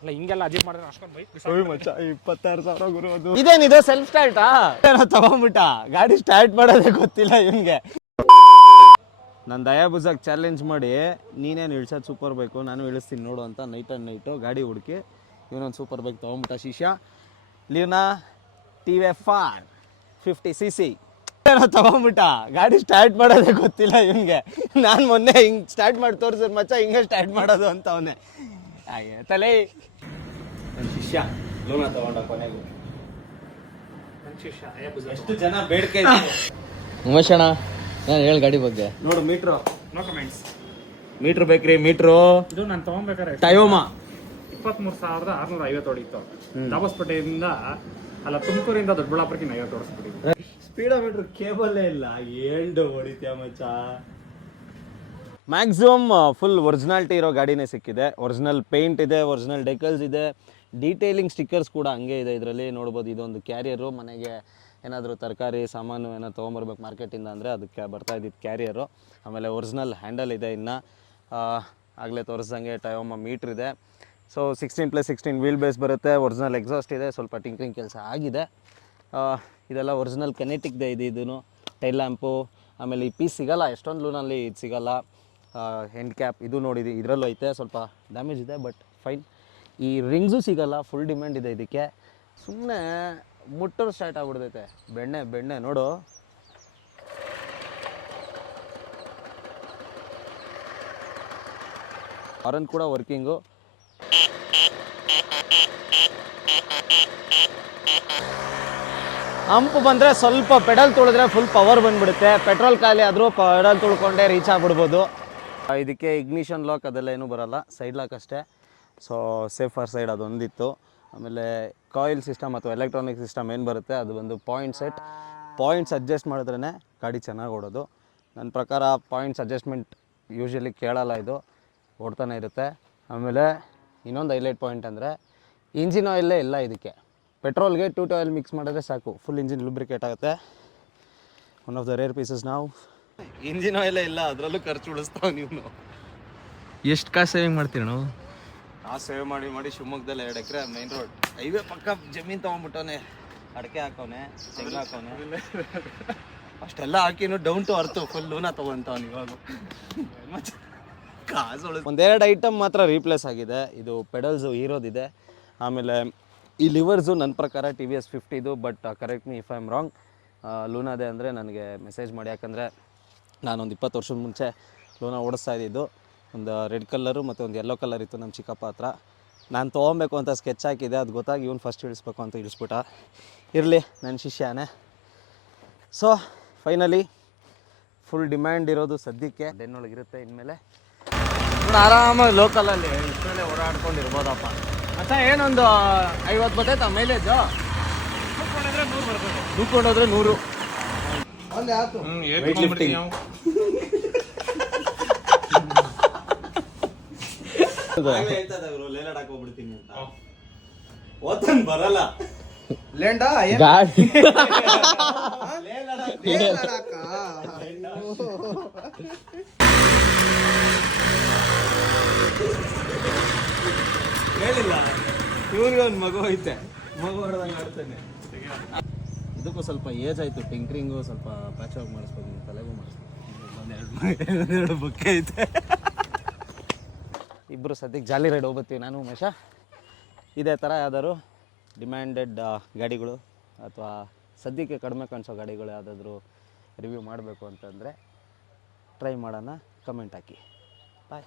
ಅಲ್ಲ ಹಿಂಗೆಲ್ಲ ಅಜೀವ್ ಮಾಡಿದ್ರೆ ಅಷ್ಟೊಂದು ಬೈಕ್ ಮಚ್ಚ 26,000 ಗುರು ಅದು. ಇದೇನಿದು ಸೆಲ್ಫ್ ಸ್ಟಾರ್ಟಾ? ತಗೊಂಬಿಟ್ಟ ಗಾಡಿ ಸ್ಟಾರ್ಟ್ ಮಾಡೋದೇ ಗೊತ್ತಿಲ್ಲ ಇವನ್ಗೆ. ನಾನು ದಯಾಬುಜಾಗ್ ಚಾಲೆಂಜ್ ಮಾಡಿ ನೀನೇನು ಇಳ್ಸೋದು ಸೂಪರ್ ಬೈಕು ನಾನು ಇಳಿಸ್ತೀನಿ ನೋಡು ಅಂತ ನೈಟು ಗಾಡಿ ಹುಡುಕಿ ಇವನೊಂದು ಸೂಪರ್ ಬೈಕ್ ತೊಗೊಂಬಿಟ್ಟ ಶಿಷ್ಯ. ಲೀನಾ TVF-R 50cc ತಗೊಂಬಿಟ್ಟ ಗಾಡಿ ಸ್ಟಾರ್ಟ್ ಮಾಡೋದೇ ಗೊತ್ತಿಲ್ಲ ಇವನ್ಗೆ. ನಾನು ಮೊನ್ನೆ ಹಿಂಗೆ ಸ್ಟಾರ್ಟ್ ಮಾಡಿ ತೋರಿಸಿದ್ ಮಚ್ಚ ಹಿಂಗೆ ಸ್ಟಾರ್ಟ್ ಮಾಡೋದು ಅಂತ ಅವನೇ. ಹಾಗೆ ತಲೆ ನನ್ನ ಶಿಷ್ಯ ಲೂನಾ ತಗೊಂಡ ಕೊನೆಗೂ. ಎಷ್ಟು ಜನ ಬೇಡಿಕೆ ಉಮೇಶ್ ಅಣ್ಣ ನಾನು ಹೇಳಿ ಗಾಡಿ ಬಗ್ಗೆ. ನೋಡು ಮೀಟ್ರು, ನೋ ಕಮೆಂಟ್ಸ್. ಮೀಟ್ರ್ ಬೇಕ್ರಿ. ಮೀಟ್ರು ಇದು ನಾನು ತಗೊಂಬೇಕಾರೆ ಟಯೋಮಾ 23,650 ಹೊಡಿತ್ತು. ದಾಬಸ್ಪೇಟೆಯಿಂದ ಅಲ್ಲ ತುಮಕೂರಿಂದ ದೊಡ್ಡಬಳ್ಳಾಪುರಕ್ಕೆ 50 ಹೊಡಿಸ್ಬಿಟ್ಟಿದ್ದೆ. ಸ್ಪೀಡೋಮೀಟರ್ ಕೇಬಲ್ಲೇ ಇಲ್ಲ, ಏಂಡು ಹೊಡಿತೀಯ ಮಚ್ಚ. ಮ್ಯಾಕ್ಸಿಮಮ್ ಫುಲ್ ಒರಿಜಿನಾಲಿಟಿ ಇರೋ ಗಾಡಿನೇ ಸಿಕ್ಕಿದೆ. ಒರಿಜಿನಲ್ ಪೇಂಟ್ ಇದೆ, ಒರಿಜಿನಲ್ ಡೆಕಲ್ಸ್ ಇದೆ, ಡೀಟೇಲಿಂಗ್ ಸ್ಟಿಕ್ಕರ್ಸ್ ಕೂಡ ಹಂಗೆ ಇದೆ ಇದರಲ್ಲಿ ನೋಡ್ಬೋದು. ಇದೊಂದು ಕ್ಯಾರಿಯರು, ಮನೆಗೆ ಏನಾದರೂ ತರಕಾರಿ ಸಾಮಾನು ಏನಾದ್ರು ತೊಗೊಂಬರ್ಬೇಕು ಮಾರ್ಕೆಟಿಂದ ಅಂದರೆ ಅದಕ್ಕೆ ಬರ್ತಾ ಇದ್ದಿದ್ದು ಕ್ಯಾರಿಯರು. ಆಮೇಲೆ ಒರಿಜಿನಲ್ ಹ್ಯಾಂಡಲ್ ಇದೆ. ಇನ್ನು ಆಗಲೇ ತೋರಿಸ್ದಂಗೆ ಟಯೋಮಾ ಮೀಟ್ರ್ ಇದೆ. ಸೊ 16+16 ವೀಲ್ ಬೇಸ್ ಬರುತ್ತೆ. ಒರಿಜಿನಲ್ ಎಕ್ಸಾಸ್ಟ್ ಇದೆ, ಸ್ವಲ್ಪ ಟಿಂಕ್ರಿಂಗ್ ಕೆಲಸ ಆಗಿದೆ. ಇದೆಲ್ಲ ಒರಿಜಿನಲ್ ಕೆನೆಟಿಕ್ದೆ ಇದೂ ಟೈಲ್ ಲ್ಯಾಂಪು. ಆಮೇಲೆ ಈ ಪೀಸ್ ಸಿಗೋಲ್ಲ ಎಷ್ಟೊಂದು ಲೂನಲ್ಲಿ, ಇದು ಸಿಗೋಲ್ಲ. ಹೆಂಡ್ ಕ್ಯಾಪ್ ಇದು ನೋಡಿದ್ದು ಇದರಲ್ಲೂ ಐತೆ, ಸ್ವಲ್ಪ ಡ್ಯಾಮೇಜ್ ಇದೆ ಬಟ್ ಫೈನ್. ಈ ರಿಂಗ್ಸು ಸಿಗೋಲ್ಲ, ಫುಲ್ ಡಿಮ್ಯಾಂಡ್ ಇದೆ ಇದಕ್ಕೆ. ಸುಮ್ಮನೆ ಮುಟ್ಟೋರು ಸ್ಟಾರ್ಟ್ ಆಗ್ಬಿಡ್ತೈತೆ. ಬೆಣ್ಣೆ ನೋಡು. ಹಾರನ್ ಕೂಡ ವರ್ಕಿಂಗು. ಹಂಪ್ ಬಂದರೆ ಸ್ವಲ್ಪ ಪೆಡಲ್ ತುಳಿದ್ರೆ ಫುಲ್ ಪವರ್ ಬಂದುಬಿಡುತ್ತೆ. ಪೆಟ್ರೋಲ್ ಖಾಲಿ ಆದರೂ ಪೆಡಲ್ ತುಳ್ಕೊಂಡೆ ರೀಚ್ ಆಗ್ಬಿಡ್ಬೋದು. ಇದಕ್ಕೆ ಇಗ್ನಿಷನ್ ಲಾಕ್ ಅದೆಲ್ಲ ಏನೂ ಬರೋಲ್ಲ, ಸೈಡ್ ಲಾಕ್ ಅಷ್ಟೇ. ಸೊ ಸೇಫರ್ ಸೈಡ್ ಅದೊಂದಿತ್ತು. ಆಮೇಲೆ ಕಾಯಿಲ್ ಸಿಸ್ಟಮ್ ಅಥವಾ ಎಲೆಕ್ಟ್ರಾನಿಕ್ ಸಿಸ್ಟಮ್ ಏನು ಬರುತ್ತೆ ಅದು ಒಂದು ಪಾಯಿಂಟ್ಸ್ ಅಡ್ಜಸ್ಟ್ ಮಾಡಿದ್ರೇ ಗಾಡಿ ಚೆನ್ನಾಗಿ ಓಡೋದು. ನನ್ನ ಪ್ರಕಾರ ಪಾಯಿಂಟ್ಸ್ ಅಡ್ಜಸ್ಟ್ಮೆಂಟ್ ಯೂಶ್ವಲಿ ಕೇಳಲ್ಲ, ಇದು ಓಡ್ತಾನೆ ಇರುತ್ತೆ. ಆಮೇಲೆ ಇನ್ನೊಂದು ಹೈಲೈಟ್ ಪಾಯಿಂಟ್ ಅಂದರೆ ಇಂಜಿನ್ ಆಯಿಲ್ಲೇ ಇಲ್ಲ ಇದಕ್ಕೆ. ಪೆಟ್ರೋಲ್ಗೆ 2 ಆಯಿಲ್ ಮಿಕ್ಸ್ ಮಾಡಿದ್ರೆ ಸಾಕು, ಫುಲ್ ಇಂಜಿನ್ ಲುಬ್ರಿಕೇಟ್ ಆಗುತ್ತೆ. One of the rare pieces. ನಾವು ಇಂಜಿನ್ ಆಯಿಲೇ ಇಲ್ಲ, ಅದರಲ್ಲೂ ಖರ್ಚು ಉಳಿಸ್ತಾವೆ ನೀವು. ಎಷ್ಟು ಕಾಸು ಸೇವಿಂಗ್ ಮಾಡ್ತೀರ ನಾವು? ಸೇವ್ ಮಾಡಿ ಶಿವಮೊಗ್ಗದಲ್ಲಿ 2 ಎಕರೆ ಮೈನ್ ರೋಡ್ ಹೈವೇ ಪಕ್ಕ ಜಮೀನು ತೊಗೊಂಡ್ಬಿಟ್ಟವನೆ. ಅಡಿಕೆ ಹಾಕೋನೆ, ತೆಂಗು ಹಾಕೋನೆ, ಅಷ್ಟೆಲ್ಲ ಹಾಕಿನೂ down to earth full Luna ತೊಗೊಂತವನು ಇವಾಗ. ಕಾಸು ಒಂದೆರಡು ಐಟಮ್ ಮಾತ್ರ ರೀಪ್ಲೇಸ್ ಆಗಿದೆ. ಇದು ಪೆಡಲ್ಸು ಹೀರೋದಿದೆ. ಆಮೇಲೆ ಈ ಲಿವರ್ಸು ನನ್ನ ಪ್ರಕಾರ TVS 50 but correct me if I am wrong. ಲೂನಾದೆ ಅಂದರೆ ನನಗೆ ಮೆಸೇಜ್ ಮಾಡಿ. ಯಾಕಂದರೆ ನಾನೊಂದು 20 ವರ್ಷದ ಮುಂಚೆ ಲೂನಾ ಓಡಿಸ್ತಾ ಇದ್ದಿದ್ದು. ಒಂದು ರೆಡ್ ಕಲರು ಮತ್ತು ಒಂದು ಯೆಲ್ಲೋ ಕಲರ್ ಇತ್ತು ನಮ್ಮ ಚಿಕ್ಕಪ್ಪ ಹತ್ರ. ನಾನು ತೊಗೊಬೇಕು ಅಂತ ಸ್ಕೆಚ್ ಹಾಕಿದೆ, ಅದು ಗೊತ್ತಾಗಿ ಇವ್ನು ಫಸ್ಟ್ ಇಳಿಸ್ಬೇಕು ಅಂತ ಇಳಿಸ್ಬಿಟ್ಟ. ಇರಲಿ, ನನ್ನ ಶಿಷ್ಯನೇ. ಸೊ ಫೈನಲಿ ಫುಲ್ ಡಿಮ್ಯಾಂಡ್ ಇರೋದು ಸದ್ಯಕ್ಕೆ ಡೆನ್ನೊಳಗಿರುತ್ತೆ. ಇನ್ಮೇಲೆ ಆರಾಮಾಗಿ ಲೋಕಲಲ್ಲಿ ಇಷ್ಟರಲ್ಲೇ ಓಡಾಡ್ಕೊಂಡಿರ್ಬೋದಪ್ಪ. ಅಚ್ಚ ಏನೊಂದು 50 ಬರ್ತೈತೆ ಮೈಲೇಜು. ದೂಕೊಂಡೋದ್ರೆ 100. ವೆಯ್ಟ್ ಲಿಫ್ಟಿಂಗ್ ಹೋಗ್ಬಿಡ್ತೀನಿ ಅಂತ ಓದ್ತಾನೆ ಬರಲ್ಲ. ಗಾಡಿ ಹೇಳಿಲ್ಲ ಇವ್ರಿಗೆ ಒಂದು ಮಗು ಐತೆ, ಮಗು ಹೊಡೆದಂಗೆ ಆಡ್ತಾನೆ. ಇದಕ್ಕೂ ಸ್ವಲ್ಪ ಏಜ್ ಆಯಿತು, ಟಿಂಕ್ರಿಂಗು ಸ್ವಲ್ಪ ಪ್ಯಾಚ್ ಆಗಿ ಮಾಡಿಸ್ಬೋದು, ತಲೆಗೂ ಮಾಡಿಸ್ಬೋದು. ಒಂದೆರಡು ಬುಕ್ಕೆ ಐತೆ. ಇಬ್ಬರು ಸದ್ಯಕ್ಕೆ ಜಾಲಿ ರೈಡ್ ಹೋಗ್ಬತ್ತೀವಿ ನಾನು ಉಮೇಶ. ಇದೇ ಥರ ಯಾವ್ದಾದ್ರು ಡಿಮ್ಯಾಂಡೆಡ್ ಗಾಡಿಗಳು ಅಥವಾ ಸದ್ಯಕ್ಕೆ ಕಡಿಮೆ ಕಾಣಿಸೋ ಗಾಡಿಗಳು ಯಾವುದಾದ್ರೂ ರಿವ್ಯೂ ಮಾಡಬೇಕು ಅಂತಂದರೆ ಟ್ರೈ ಮಾಡೋಣ. ಕಮೆಂಟ್ ಹಾಕಿ. ಬಾಯ್.